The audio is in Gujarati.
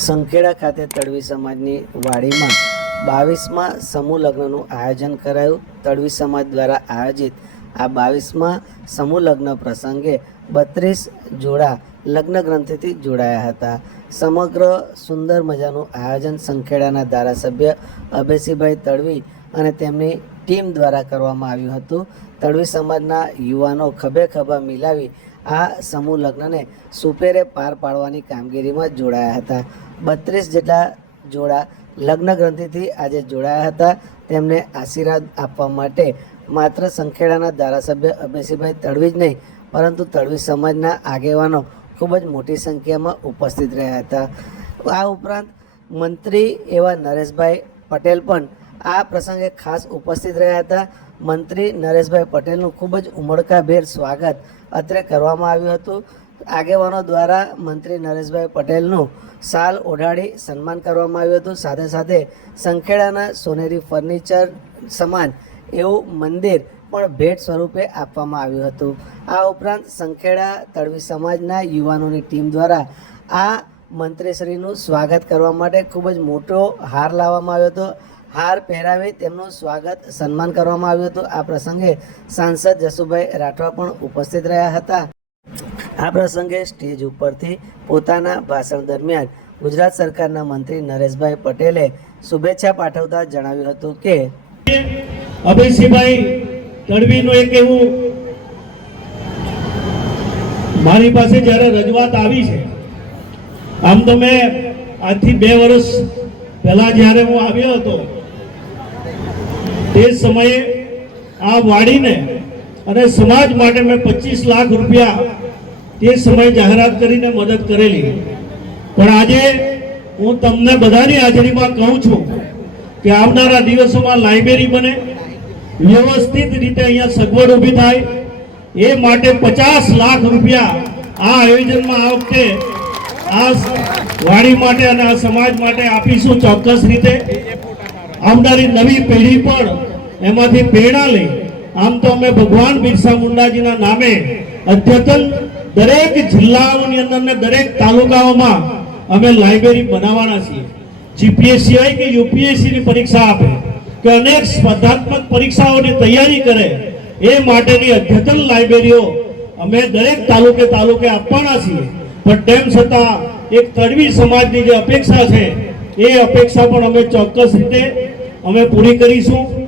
સંખેડા ખાતે તડવી સમાજની વાડીમાં 22મા સમૂહ લગ્નનું આયોજન કરાયું। તડવી સમાજ દ્વારા આયોજિત આ 22મા સમૂહ લગ્ન પ્રસંગે 32 જોડા લગ્ન ગ્રંથિથી જોડાયા હતા। સમગ્ર સુંદર મજાનું આયોજન સંખેડાના ધારાસભ્ય અભયસિંહભાઈ તડવી અને તેમની ટીમ દ્વારા કરવામાં આવ્યું હતું। તડવી સમાજના યુવાનો ખભે ખભા મિલાવી આ સમૂહ લગ્નને સુપેરે પાર પાડવાની કામગીરીમાં જોડાયા હતા। 32 જેટલા જોડા લગ્ન ગ્રંથિથી આજે જોડાયા હતા। તેમને આશીર્વાદ આપવા માટે માત્ર સંખેડાના ધારાસભ્ય અભયસિંહભાઈ તડવી જ નહીં, પરંતુ તડવી સમાજના આગેવાનો ખૂબ જ મોટી સંખ્યામાં ઉપસ્થિત રહ્યા હતા। આ ઉપરાંત મંત્રી એવા નરેશભાઈ પટેલ પણ આ પ્રસંગે ખાસ ઉપસ્થિત રહ્યા હતા। મંત્રી નરેશભાઈ પટેલનું ખૂબ જ ઉમળકાભેર સ્વાગત અત્રે કરવામાં આવ્યું હતું। આગેવાનો દ્વારા મંત્રી નરેશભાઈ પટેલનું શાલ ઓઢાડી સન્માન કરવામાં આવ્યું હતું। સાથે સાથે સંખેડાના સોનેરી ફર્નિચર સમાન એવું મંદિર પણ ભેટ સ્વરૂપે આપવામાં આવ્યું હતું। આ ઉપરાંત સંખેડા તડવી સમાજના યુવાનોની ટીમ દ્વારા આ મંત્રીશ્રીનું સ્વાગત કરવા માટે ખૂબ જ મોટો હાર લાવવામાં આવ્યો હતો। હાર પહેરાવી તેમનું સ્વાગત સન્માન કરવામાં આવ્યું હતું। આ પ્રસંગે સાંસદ જસુભાઈ રાઠવા પણ ઉપસ્થિત રહ્યા હતા। આ પ્રસંગે સ્ટેજ ઉપરથી પોતાના ભાષણ દરમિયાન ગુજરાત સરકારના મંત્રી નરેશભાઈ પટેલે શુભેચ્છા પાઠવતા જણાવ્યું હતું કે અભયસિંહભાઈ તડવીનું એક એવું મારી પાસે જ્યારે રજૂઆત આવી છે, આમ તો મેં આજથી 2 વર્ષ પહેલા જ્યારે હું આવ્યો હતો તે સમયે આ વાડીને અને સમાજ માટે મેં 25 લાખ રૂપિયા તે સમયે જાહેરાત કરીને મદદ કરેલી। પણ આજે હું તમને બધાની હાજરીમાં કહું છું કે આવનારા દિવસોમાં લાઇબ્રેરી બને, વ્યવસ્થિત રીતે અહીંયા સગવડ ઊભી થાય, એ માટે 50 લાખ રૂપિયા આ આયોજનમાં આ વખતે આ વાડી માટે અને આ સમાજ માટે આપીશું ચોક્કસ રીતે। આવનારી નવી પેઢી પણ એમાંથી પ્રેરણા લે। આમ તો અમે ભગવાન બિરસા મુંડાજીના નામે અદ્યતન દરેક જિલ્લાઓની અંદર ને દરેક તાલુકાઓમાં અમે લાઇબ્રેરી બનાવવાના છીએ। જીપીએસસી હોય કે યુપીએસસી ની પરીક્ષા આપે કે અનેક સ્પર્ધાત્મક પરીક્ષાઓની તૈયારી કરે, એ માટેની અદ્યતન લાઇબ્રેરીઓ અમે દરેક તાલુકે આપવાના છીએ। પણ તેમ છતાં એક તડવી સમાજની જે અપેક્ષા છે એ અપેક્ષા પણ અમે ચોક્કસ રીતે અમે પૂરી કરીશું।